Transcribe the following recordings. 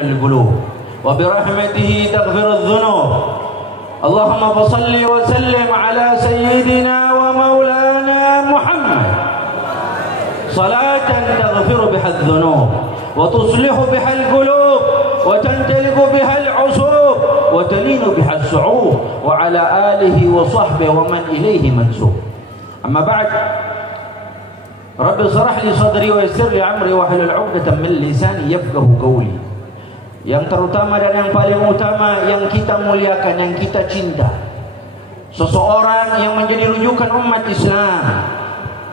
القلوب وبرحمته تغفر الذنوب. اللهم صل وسلم على سيدنا ومولانا محمد صلاة تغفر بها الذنوب وتصلح بها القلوب وتنتلق بها العصوب وتلين بها الصعوب وعلى آله وصحبه ومن إليه منسوب. أما بعد، رب اشرح لي صدري ويسر لي أمري واحلل عقدة من لساني يفقهوا قولي. Yang terutama dan yang paling utama, yang kita muliakan, yang kita cinta, seseorang yang menjadi rujukan umat Islam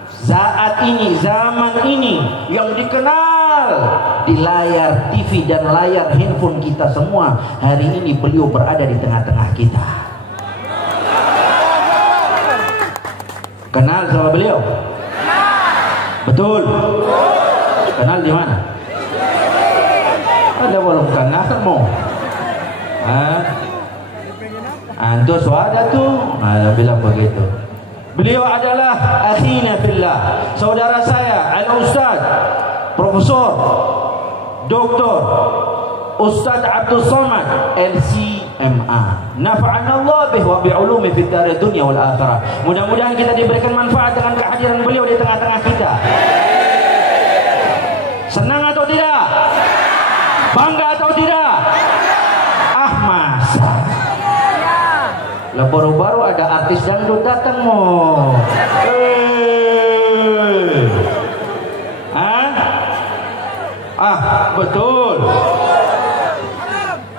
saat ini, zaman ini, yang dikenal di layar TV dan layar handphone kita semua. Hari ini beliau berada di tengah-tengah kita. Kenal sama beliau? Betul. Kenal di mana? Ada belum kenal mau? Antus ada tuh. Ada bilang begitu. Beliau adalah akhina fillah, saudara saya, Al-Ustaz Profesor Dr. Ustaz Abdul Somad LCMA. Nafa'ana Allah bih wa bi'ulumi fid dar dunya wal akhirah. Mudah-mudahan kita diberikan manfaat dengan kehadiran beliau di tengah-tengah kita. Senang atau tidak? Bangga atau tidak? Masa lah baru-baru ada artis dangdut datang mau. Betul.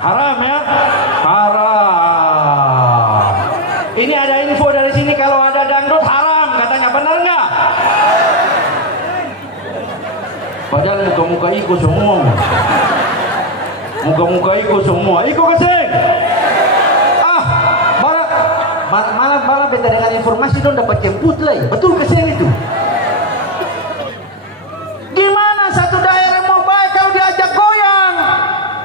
Haram ya? Haram. Ini ada info dari sini, kalau ada dangdut haram katanya, benar nggak? Padahal muka-muka ikut semua. Muka-muka ikut semua. Ikut kesing. Malah beda dengan informasi dong dapat jemput lagi. Betul kesing itu. Gimana satu daerah mau baik kalau diajak goyang?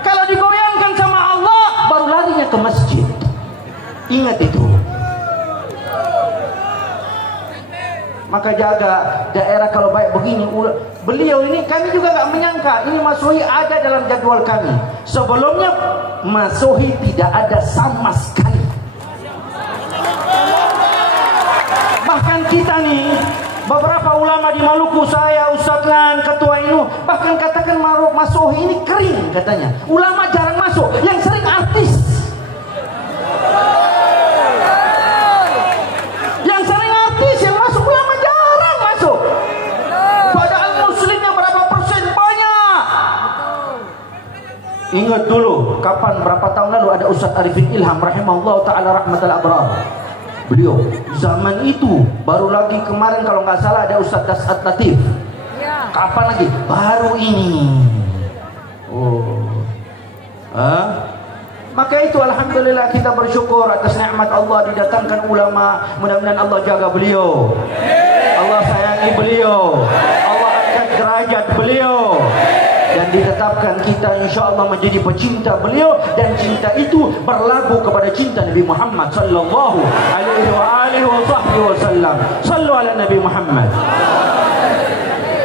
Kalau digoyangkan sama Allah baru larinya ke masjid. Ingat itu. Maka jaga daerah kalau baik begini. Beliau ini kami juga nggak menyangka ini Mas Sohi ada dalam jadwal kami. Sebelumnya Mas Sohi tidak ada sama sekali. Bahkan kita nih, beberapa ulama di Maluku, saya, Ustaz Lan, Ketua Inu, bahkan katakan Mas Sohi ini kering katanya. Ulama jarang masuk, yang sering artis. Ingat dulu, kapan berapa tahun lalu ada Ustaz Arifin Ilham rahimahullah ta'ala rahmatal abrar. Beliau zaman itu baru lagi kemarin kalau nggak salah ada Ustaz Dasat Latif. Kapan lagi? Baru ini. Maka itu alhamdulillah kita bersyukur atas nikmat Allah didatangkan ulama. Mudah-mudahan Allah jaga beliau. Allah sayangi beliau. Allah angkat derajat beliau. Dan ditetapkan kita insya Allah menjadi pecinta beliau, dan cinta itu berlabuh kepada cinta Nabi Muhammad sallallahu alaihi wasallam. Sallu ala Nabi Muhammad.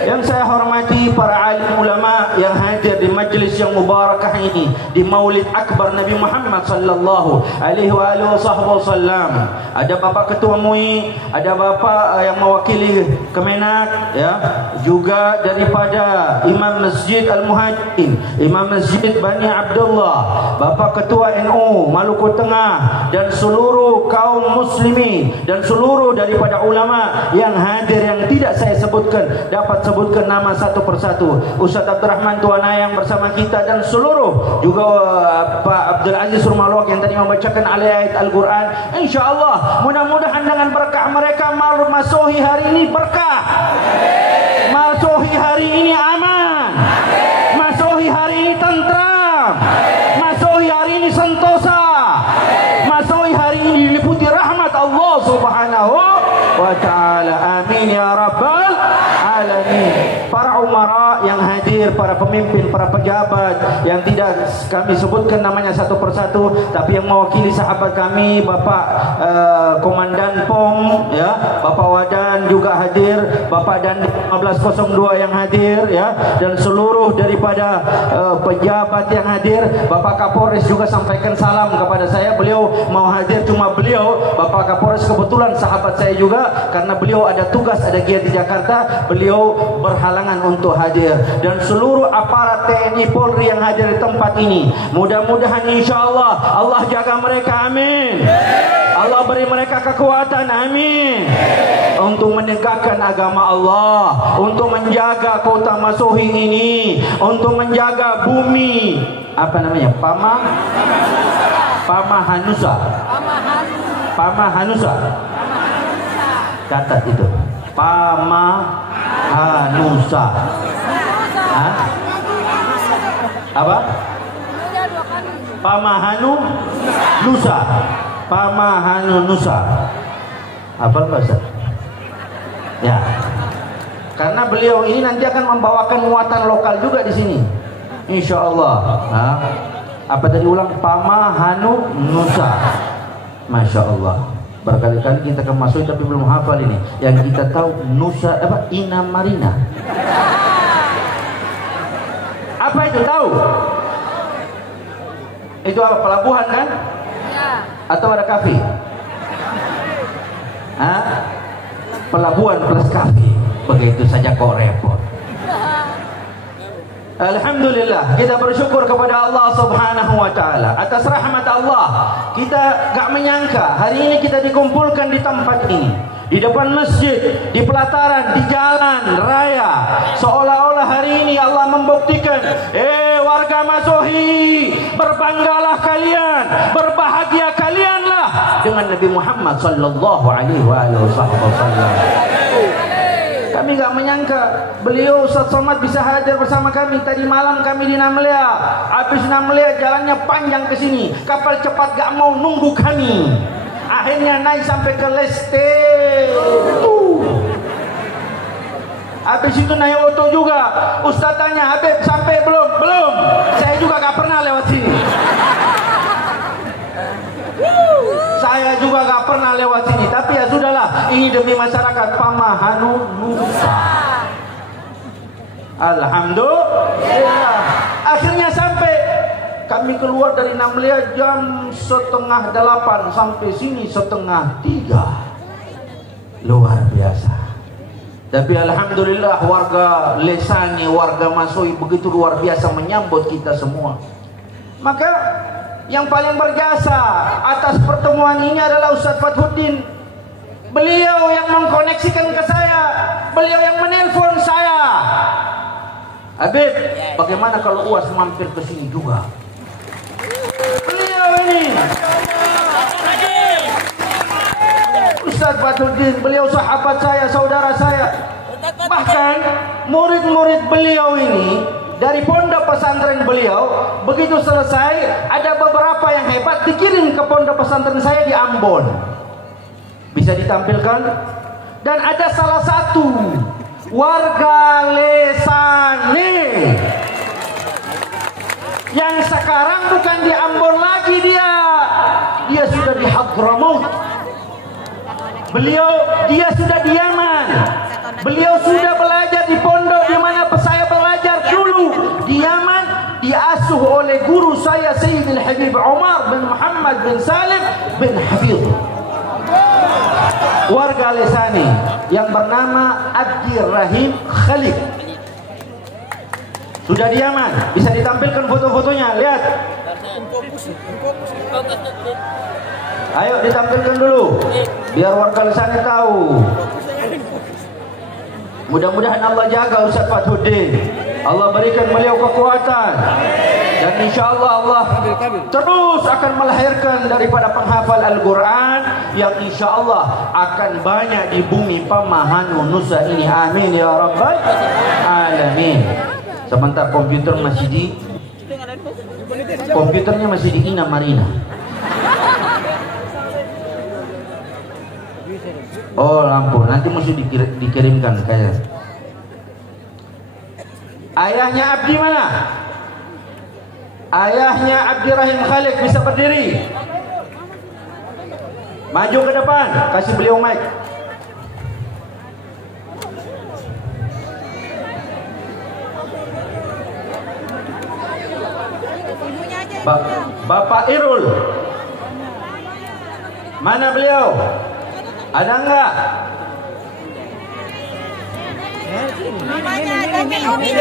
Yang saya hormati para alim ulama yang hadir di majlis yang mubarakah ini, di Maulid Akbar Nabi Muhammad sallallahu alaihi wasallam. Ada Bapak Ketua MUI, ada Bapak yang mewakili Kemenak, ya, juga daripada Imam Masjid Al-Muhajin, Imam Masjid Bani Abdullah, Bapak Ketua NU Maluku Tengah, dan seluruh kaum muslimin dan seluruh daripada ulama yang hadir yang tidak saya sebutkan, dapat sebutkan nama satu persatu. Ustaz Abdurrahman Tuanayang bersama kita dan seluruh juga Pak Abdul Aziz Rumalwak yang tadi membacakan ayat Al-Quran. InsyaAllah mudah-mudahan dengan berkah mereka Mas Sohi hari ini berkah. Mas Sohi hari ini aman. Mas Sohi hari ini tentram. Mas Sohi hari ini sentosa. Mas Sohi hari ini diliputi rahmat Allah subhanahu wa ta'ala. Amin ya rabbal alamin. Para umara yang hadir, para para pemimpin, para pejabat yang tidak kami sebutkan namanya satu persatu, tapi yang mewakili sahabat kami, Bapak Komandan POM, ya, Bapak Wadan juga hadir, Bapak Dan 1502 yang hadir, ya, dan seluruh daripada pejabat yang hadir. Bapak Kapolres juga sampaikan salam kepada saya. Beliau mau hadir, cuma beliau, Bapak Kapolres, kebetulan sahabat saya juga, karena beliau ada tugas, ada giat di Jakarta, beliau berhalangan untuk hadir. Dan seluruh aparat TNI Polri yang hadir di tempat ini, mudah-mudahan insya-Allah Allah jaga mereka, amin. Allah beri mereka kekuatan, amin, untuk menegakkan agama Allah, untuk menjaga kota Masuhi ini, untuk menjaga bumi, apa namanya, Pamahanusa. Catat itu, Pamahanusa. Hah? Apa? Pamahanusa. Apa bahasa? Ya. Karena beliau ini nanti akan membawakan muatan lokal juga di sini, insya Allah. Nah, apa tadi ulang? Pamahanusa. Masya Allah. Berkali-kali kita akan masuk tapi belum hafal ini. Yang kita tahu Nusa apa? Inamarina. Apa itu, tahu? Itu apa, pelabuhan kan? Ya. Atau ada kafe? Hah? Pelabuhan plus kafe. Begitu saja kok repot. Alhamdulillah, kita bersyukur kepada Allah Subhanahu wa taala atas rahmat Allah. Kita gak menyangka hari ini kita dikumpulkan di tempat ini, di depan masjid, di pelataran, di jalan raya, seolah-olah hari ini Allah membuktikan, warga Masuhi, berbanggalah kalian, berbahagia kalianlah dengan Nabi Muhammad sallallahu alaihi wasallam. Kami gak menyangka beliau Ustaz Somad bisa hadir bersama kami. Tadi malam kami di Namlea, habis Namlea jalannya panjang ke sini, kapal cepat gak mau nunggu kami, akhirnya naik sampai ke Leste. Habis itu naik oto juga. Ustaz tanya, Habib sampai belum? Belum. Saya juga gak pernah lewat sini. Saya juga gak pernah lewat sini. Tapi ya sudahlah, ini demi masyarakat Pamahanusa. Alhamdulillah. Akhirnya sampai. Kami keluar dari Namlea jam 7:30 sampai sini 2:30. Luar biasa. Tapi alhamdulillah warga Lesani, warga Masuhi begitu luar biasa menyambut kita semua. Maka yang paling berjasa atas pertemuan ini adalah Ustaz Fathuddin. Beliau yang mengkoneksikan ke saya, beliau yang menelpon saya. Habib, bagaimana kalau UAS mampir ke sini juga? Beliau ini Ustaz Fathuddin, beliau sahabat saya, saudara saya. Bahkan murid-murid beliau ini dari pondok pesantren beliau, begitu selesai, ada beberapa yang hebat dikirim ke pondok pesantren saya di Ambon. Bisa ditampilkan? Dan ada salah satu warga Lesani yang sekarang bukan di Ambon lagi, dia sudah di Hadramaut. Dia sudah di Yaman. Beliau sudah belajar di pondok di mana saya belajar dulu di Yaman, diasuh oleh guru saya Sayyidil Habib Umar bin Muhammad bin Salim bin Hafidh. Warga Lesani yang bernama Abdi Rahim Khalid. Sudah di Yaman, bisa ditampilkan foto-fotonya, lihat. Ayo ditampilkan dulu biar warga Lesani tahu. Mudah-mudahan Allah jaga Ustaz Fathuddin, Allah berikan beliau kekuatan, dan insya Allah Allah terus akan melahirkan daripada penghafal Al-Quran yang insya Allah akan banyak di bumi Pamahanusa ini, amin ya rabbal alamin. Sebentar, komputernya masih di Inamarina. Oh lampu, nanti mesti dikirimkan kayak. Ayahnya Abdi mana? Ayahnya Abdi Rahim Khalid bisa berdiri. Maju ke depan, kasih beliau mic. Bapak Irul. Mana beliau? Ada enggak?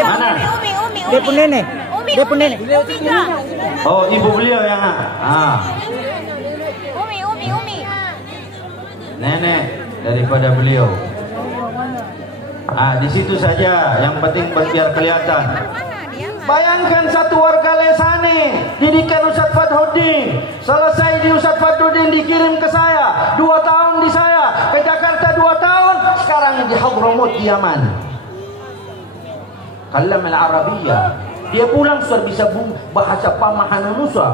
Mana? Dia pun nenek. Dia pun nenek. Oh, ibu beliau yang Umi. nenek daripada beliau. Di situ saja, yang penting biar kelihatan. Bayangkan satu warga Lesani didikan Ustaz Fadhuddin, selesai di Ustaz Fadhuddin dikirim ke saya, 2 tahun di saya, ke Jakarta 2 tahun, sekarang di Hadramut di Yaman. Kalam al-Arabiyah. Dia pulang sudah bisa bahasa Pamahanunusa,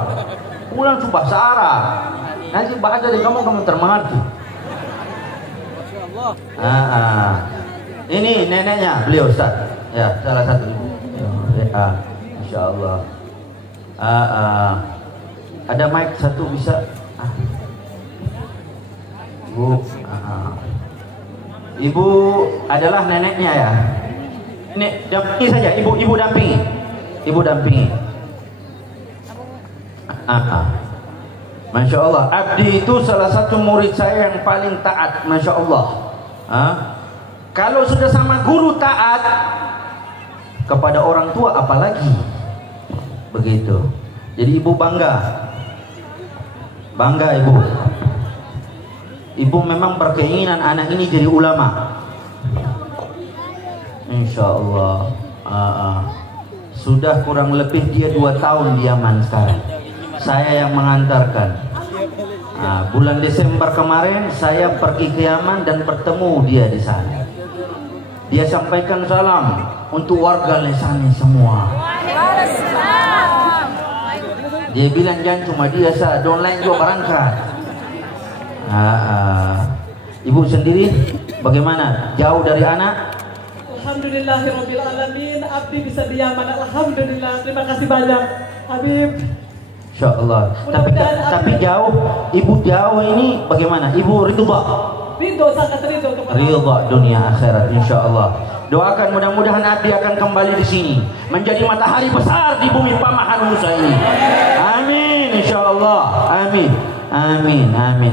pulang sudah bahasa Arab. Nanti bahasa dari kamu termengerti. Ini neneknya beliau Ustaz. Ya, salah satu ibu. Insya Allah. Ada mic satu bisa. Ibu adalah neneknya ya. Ini dampingi saja, ibu dampingi. Ibu dampingi. Masya Allah. Abdi itu salah satu murid saya yang paling taat. Masya Allah. Kalau sudah sama guru taat, kepada orang tua apalagi. Begitu. Jadi ibu bangga ibu. Ibu memang berkeinginan anak ini jadi ulama. Insya Allah. Sudah kurang lebih dia 2 tahun di Yaman sekarang. Saya yang mengantarkan. Bulan Desember kemarin saya pergi ke Yaman dan bertemu dia di sana. Dia sampaikan salam untuk warga Lesani semua. Dia bilang jangan cuma dia saja, don lain juga berangkat. Ibu sendiri bagaimana? Jauh dari anak? Alhamdulillahirabbil alamin. Abdi bisa di Yaman. Alhamdulillah. Terima kasih banyak, Habib. Insyaallah. Tapi jauh, ibu jauh ini bagaimana? Ibu ridha? Ridho, sangat ridho kepada ridha dunia akhirat insyaallah. Doakan mudah-mudahan Abdi akan kembali di sini menjadi matahari besar di bumi Pamahanunusa ini. Amin insyaallah. Amin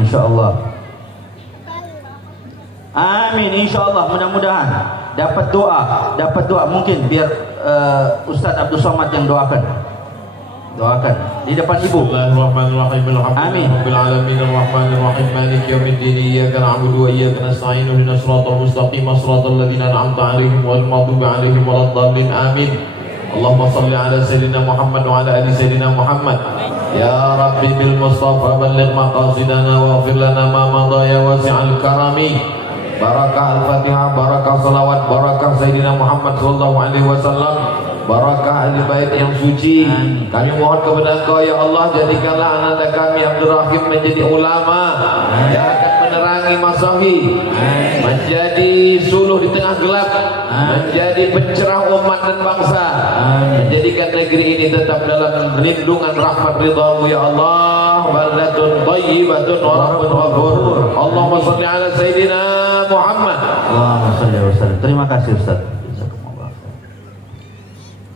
insyaallah. Amin insyaallah. Mudah-mudahan dapat doa mungkin biar Ustaz Abdul Somad yang doakan di depan ibu. Bismillahirrahmanirrahim. Alhamdulillahirabbil alamin arrahmanirrahim maliki yaumiddin iyyaka na'budu wa iyyaka nasta'in ihdinas siratal mustaqim siratal ladzina an'amta 'alaihim ghairil maghdubi 'alaihim waladdallin. Amin. Allahumma shalli ala sayyidina Muhammad wa ala ali sayyidina Muhammad. Ya Rabbi bil Mustafa balligh maqasidana wa ighfir lana ma madha ya wasi'al karami. Barakah al-Fatihah, barakah salawat, barakah sayyidina Muhammad sallallahu alaihi wasallam. Barakah ahli bait yang suci. Kami mohon kepada Engkau ya Allah, jadikanlah anak kami Abdul Rahim menjadi ulama yang akan menerangi masahi, menjadi suluh di tengah gelap, menjadi pencerah umat dan bangsa, menjadikan negeri ini tetap dalam lindungan rahmat ridhamu ya Allah. Baldatun thayyibatun wa rabbun ghafur. Allahumma shalli ala sayyidina Muhammad. Allahumma shalli wa sallim. Terima kasih Ustaz.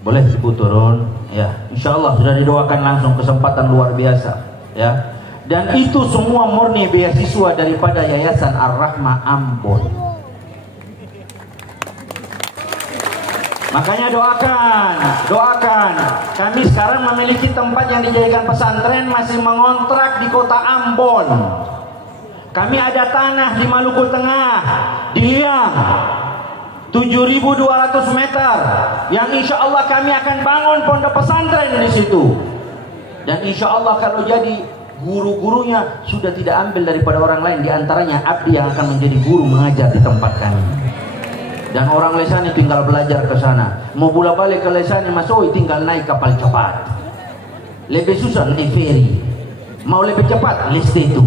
Boleh ibu turun ya, insyaallah sudah didoakan langsung, kesempatan luar biasa ya. Dan itu semua murni beasiswa daripada Yayasan Ar-Rahmah Ambon. Makanya doakan. Kami sekarang memiliki tempat yang dijadikan pesantren, masih mengontrak di kota Ambon. Kami ada tanah di Maluku Tengah, di Liang, 7.200 meter, yang insya Allah kami akan bangun pondok pesantren di situ. Dan insya Allah kalau jadi, guru-gurunya sudah tidak ambil daripada orang lain, diantaranya Abdi yang akan menjadi guru mengajar di tempat kami. Dan orang Lesani tinggal belajar ke sana. Mau bola balik ke Lesani Masoi tinggal naik kapal cepat. Lebih susah naik ferry. Mau lebih cepat list itu.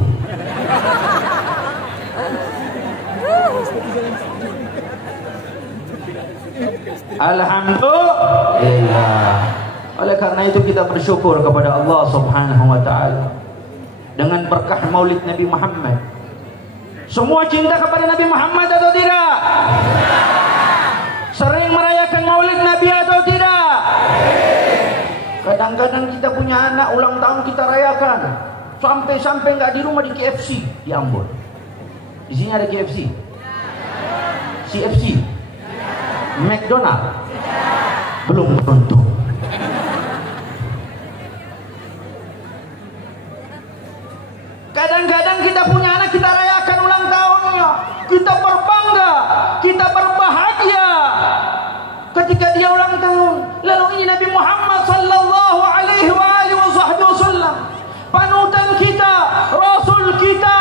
Alhamdulillah. Oleh karena itu kita bersyukur kepada Allah Subhanahu wa taala dengan berkah Maulid Nabi Muhammad. Semua cinta kepada Nabi Muhammad atau tidak? Sering merayakan Maulid Nabi atau tidak? Kadang-kadang kita punya anak ulang tahun kita rayakan. Sampai nggak di rumah, di KFC di Ambon. Di sini ada KFC. CFC. McDonald. Belum beruntung. Kadang-kadang kita punya anak, kita rayakan ulang tahunnya, kita berbangga, kita berbahagia ketika dia ulang tahun. Lalu ini Nabi Muhammad sallallahu alaihi wasallam, panutan kita, rasul kita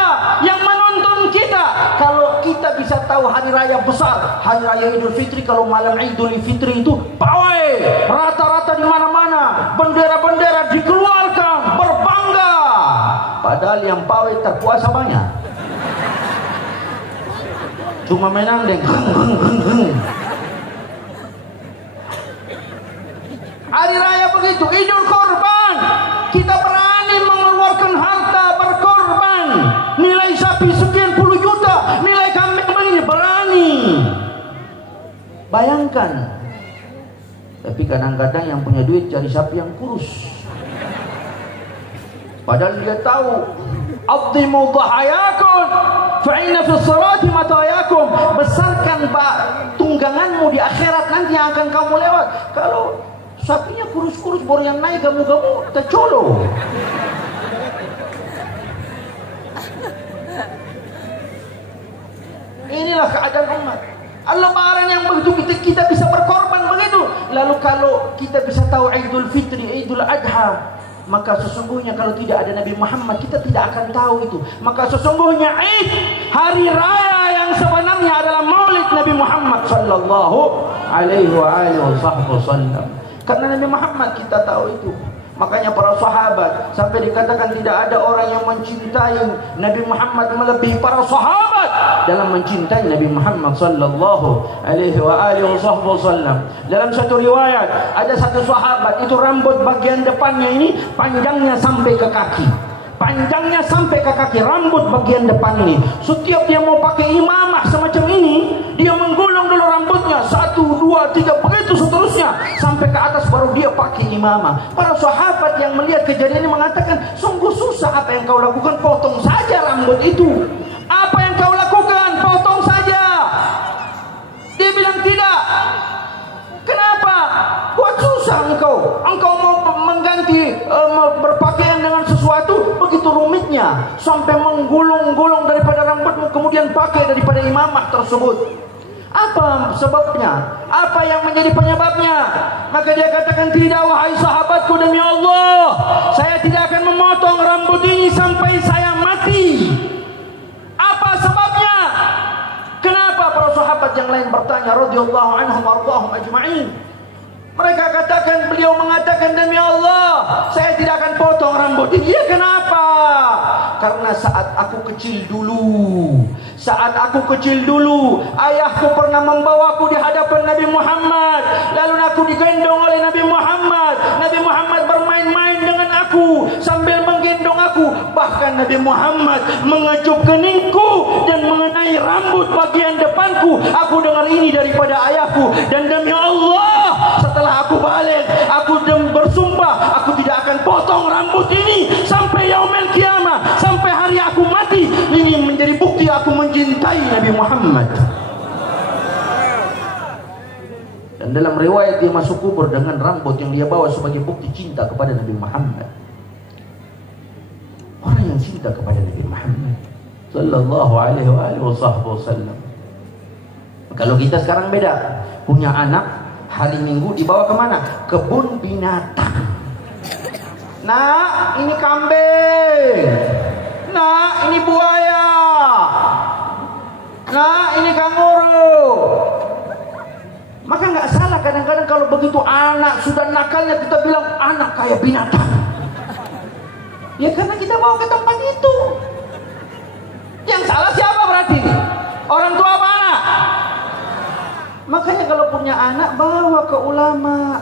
yang menuntun kita. Kalau kita bisa tahu hari raya besar, hari raya Idul Fitri, kalau malam Idul Fitri itu pawai rata-rata di mana-mana, bendera-bendera dikeluarkan, berbangga. Padahal yang pawai terpuasa banyak, cuma menang deng. Hari raya begitu, Idul Korban, kita berani mengeluarkan harta berkorban, nilai sapi sekian puluh juta, nilai kambing begini, berani. Bayangkan. Tapi kadang-kadang yang punya duit cari sapi yang kurus. Padahal dia tahu, "Adhimu dhahayakum fa inna fis salati matayakum." Besarkan tungganganmu di akhirat, nanti yang akan kamu lewat. Kalau sapinya kurus-kurus, baru yang naik gamu-gamu, tercolo. Inilah keadaan umat. Lebaran yang begitu kita bisa berkorban begitu. Lalu kalau kita bisa tahu Idul Fitri, Idul Adha, maka sesungguhnya kalau tidak ada Nabi Muhammad, kita tidak akan tahu itu. Maka sesungguhnya Id, hari raya yang sebenarnya adalah Maulid Nabi Muhammad sallallahu alaihi wasallam. Karena Nabi Muhammad kita tahu itu. Makanya para sahabat sampai dikatakan tidak ada orang yang mencintai Nabi Muhammad melebihi para sahabat dalam mencintai Nabi Muhammad sallallahu alaihi wasallam. Dalam satu riwayat ada satu sahabat itu rambut bagian depannya ini panjangnya sampai ke kaki. Panjangnya sampai ke kaki, rambut bagian depan ini. Setiap dia mau pakai imamah semacam ini, dia menggulung dulu rambutnya, 1, 2, 3, begitu seterusnya sampai ke atas, baru dia pakai imamah. Para sahabat yang melihat kejadian ini mengatakan, sungguh susah apa yang kau lakukan, potong saja rambut itu. Apa yang kau lakukan, potong saja. Dia bilang tidak. Kenapa? Buat susah engkau mau mengganti berpakaian dengan sesuatu begitu rumitnya, sampai menggulung-gulung daripada rambutmu kemudian pakai daripada imamah tersebut. Apa sebabnya? Apa yang menjadi penyebabnya? Maka dia katakan, tidak wahai sahabatku, demi Allah saya tidak akan memotong rambut ini sampai saya mati. Apa sebabnya? Kenapa? Para sahabat yang lain bertanya, radhiyallahu anhum warḍahum ajma'in. Mereka katakan, beliau mengatakan, demi Allah saya tidak akan potong rambut ini. Ya, kenapa? Karena saat aku kecil dulu, ayahku pernah membawaku di hadapan Nabi Muhammad, lalu aku digendong oleh Nabi Muhammad. Nabi Muhammad bermain-main dengan aku sambil menggendong aku. Bahkan Nabi Muhammad mengecup keningku dan mengenai rambut bagian depanku. Aku dengar ini daripada ayahku, dan demi Allah setelah aku balik, aku bersumpah aku tidak akan potong rambut ini sampai yaumil qiyamah, sampai hari aku mati. Ini menjadi bukti aku mencintai Nabi Muhammad. Dan dalam riwayat dia masuk kubur dengan rambut yang dia bawa sebagai bukti cinta kepada Nabi Muhammad. Orang yang cinta kepada Nabi Muhammad sallallahu alaihi wasallam. Kalau kita sekarang beda, punya anak hari Minggu dibawa kemana? Kebun binatang. Nah, ini kambing. Nah, ini buaya. Nah, ini kanguru. Maka nggak salah kadang-kadang kalau begitu anak sudah nakalnya kita bilang anak kayak binatang. Ya karena kita bawa ke tempat itu. Yang salah siapa berarti? Orang tua apa anak? Makanya kalau punya anak, bawa ke ulama.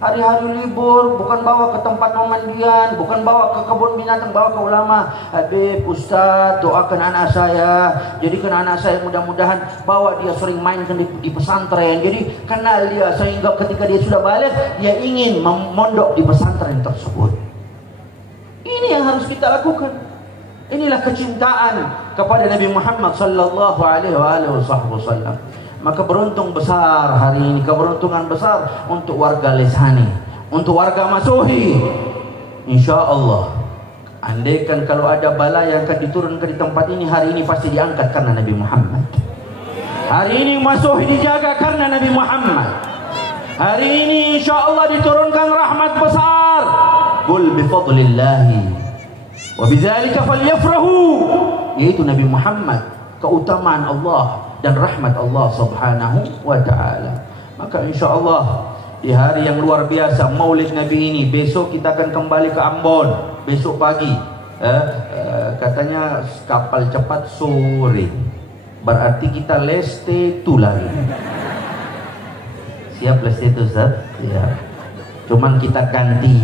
Hari-hari libur, bukan bawa ke tempat pemandian, bukan bawa ke kebun binatang, bawa ke ulama. Habib, Ustaz, doakan anak saya, jadikan anak saya mudah-mudahan, bawa dia sering main di pesantren. Jadi kenal dia, sehingga ketika dia sudah balik, dia ingin memondok di pesantren tersebut. Ini yang harus kita lakukan. Inilah kecintaan kepada Nabi Muhammad sallallahu alaihi wasallam. Maka beruntung besar hari ini, keberuntungan besar untuk warga Lesani, untuk warga Masuhi. Insya Allah, andaikan kalau ada bala yang akan diturunkan di tempat ini, hari ini pasti diangkat karena Nabi Muhammad. Hari ini Masuhi dijaga karena Nabi Muhammad. Hari ini insya Allah diturunkan rahmat besar. Qul bifadlillahi wa bidzalika falyafrahu, yaitu Nabi Muhammad, keutamaan Allah dan rahmat Allah subhanahu wa ta'ala. Maka insya Allah di hari yang luar biasa Maulid Nabi ini, besok kita akan kembali ke Ambon besok pagi. Katanya kapal cepat sore, berarti kita leste tu lagi. Siap leste tu Ustaz? Ya. Cuman kita ganti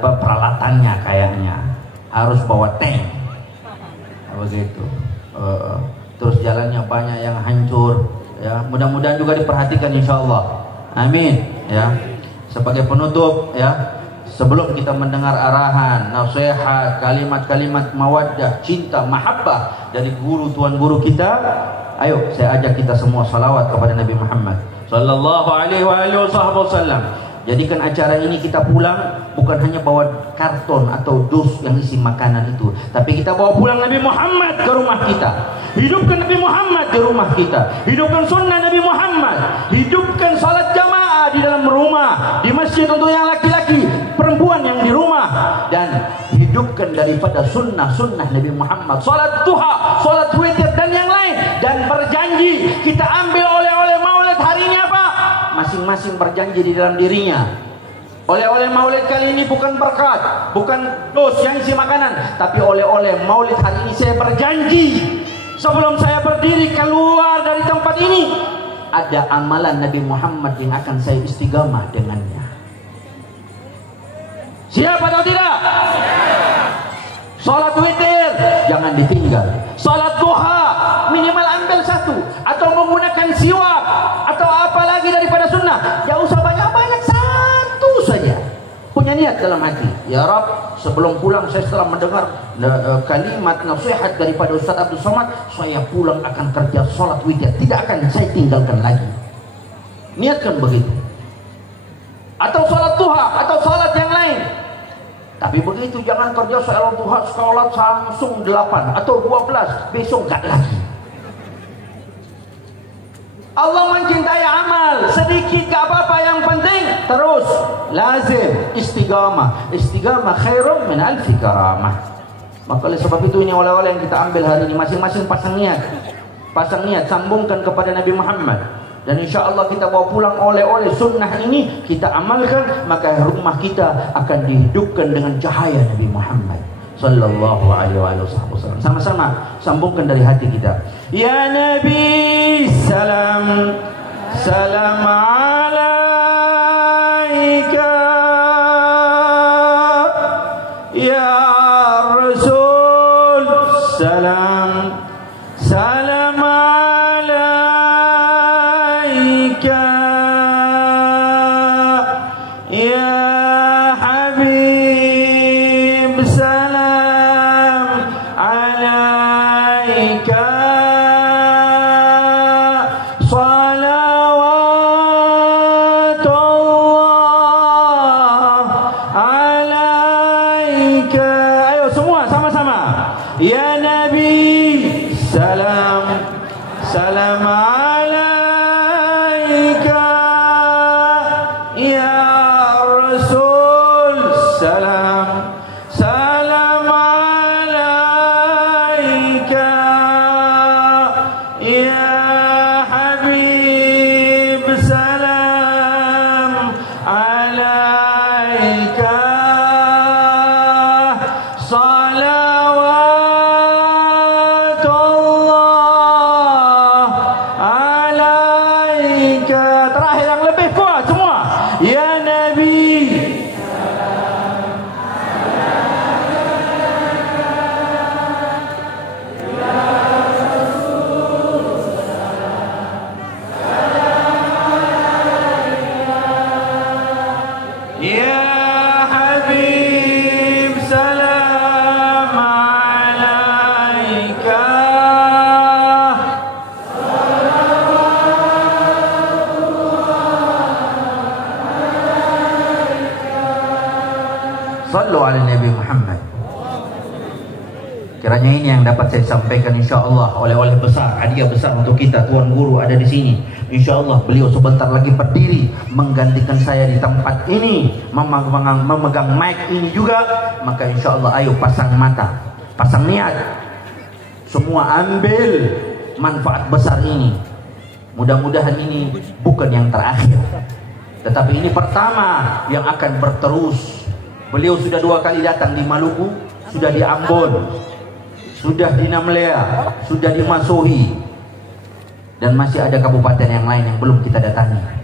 peralatannya, kayaknya harus bawa tank begitu. Terus jalannya banyak yang hancur, ya. Mudah-mudahan juga diperhatikan insya Allah. Amin. Ya. Sebagai penutup, ya, sebelum kita mendengar arahan, nasihat, kalimat-kalimat mawaddah, cinta, mahabbah dari guru tuan guru kita, ayo saya ajak kita semua salawat kepada Nabi Muhammad sallallahu alaihi wasallam. Jadikan acara ini kita pulang bukan hanya bawa karton atau dus yang isi makanan itu, tapi kita bawa pulang Nabi Muhammad ke rumah kita. Hidupkan Nabi Muhammad di rumah kita. Hidupkan sunnah Nabi Muhammad. Hidupkan salat jamaah di dalam rumah, di masjid untuk yang laki-laki, perempuan yang di rumah. Dan hidupkan daripada sunnah-sunnah Nabi Muhammad, salat duha, salat witir dan yang lain. Dan berjanji kita ambil oleh-oleh Maulid hari ini apa? Masing-masing berjanji di dalam dirinya. Oleh-oleh Maulid kali ini bukan berkat, bukan dos yang isi makanan, tapi oleh-oleh Maulid hari ini saya berjanji, sebelum saya berdiri keluar dari tempat ini, ada amalan Nabi Muhammad yang akan saya istiqamah dengannya. Siap atau tidak? Salat witir jangan ditinggal. Salat duha minimal ambil satu, atau menggunakan siwak, atau apa lagi daripada sunnah. Jangan usah banyak-banyak, satu saja. Punya niat dalam hati, ya Rab, sebelum pulang saya setelah mendengar kalimat nasihat daripada Ustaz Abdul Somad, saya pulang akan kerja salat witir, tidak akan saya tinggalkan lagi. Niatkan begitu. Atau salat duha, atau salat yang lain. Tapi begitu, jangan kerja salat duha salat langsung 8 atau 12, besok enggak lagi. Allah mencintai amal, sedikit gak apa-apa, yang penting terus lazim istiqamah. Istiqamah khairun min alfi karamah. Maka oleh sebab itu ini oleh-oleh yang kita ambil hari ini, masing-masing pasang niat. Pasang niat, sambungkan kepada Nabi Muhammad. Dan insya Allah kita bawa pulang oleh-oleh sunnah ini, kita amalkan, maka rumah kita akan dihidupkan dengan cahaya Nabi Muhammad sallallahu alaihi wasallam. Sama-sama sambungkan dari hati kita. Ya Nabi, salam salam alaika. Ya Rasul, salam salam alaika. Ya Habib, salam alaika. Salawatullah alaika. Ayo semua sama-sama. Ya Nabi, salam salam alaika. Ya Rasul, salam salam alaika. Ya Habib, salam alaika. Salawatullah alaika. Sallu ala Nabi Muhammad. Kiranya ini yang dapat saya sampaikan insyaallah oleh besar, hadiah besar untuk kita. Tuan Guru ada di sini. Insyaallah beliau sebentar lagi berdiri menggantikan saya di tempat ini, memegang mic ini juga. Maka insyaallah ayo pasang mata, pasang niat. Semua ambil manfaat besar ini. Mudah-mudahan ini bukan yang terakhir, tetapi ini pertama yang akan berterus. Beliau sudah 2 kali datang di Maluku, sudah di Ambon, sudah di Namlea, sudah di Masuhi, dan masih ada kabupaten yang lain yang belum kita datangi.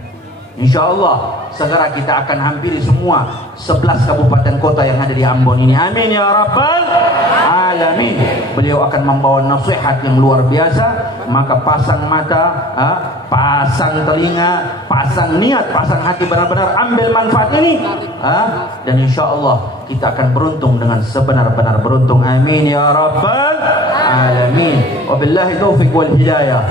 Insya Allah segera kita akan hampiri semua 11 kabupaten kota yang ada di Ambon ini. Amin ya rabbal alamin. Beliau akan membawa nasihat yang luar biasa. Maka pasang mata, pasang telinga, pasang niat, pasang hati, benar-benar ambil manfaat ini, dan insya Allah kita akan beruntung dengan sebenar-benar beruntung. Amin ya rabbal alamin. Wabillahi taufiq wal hidayah.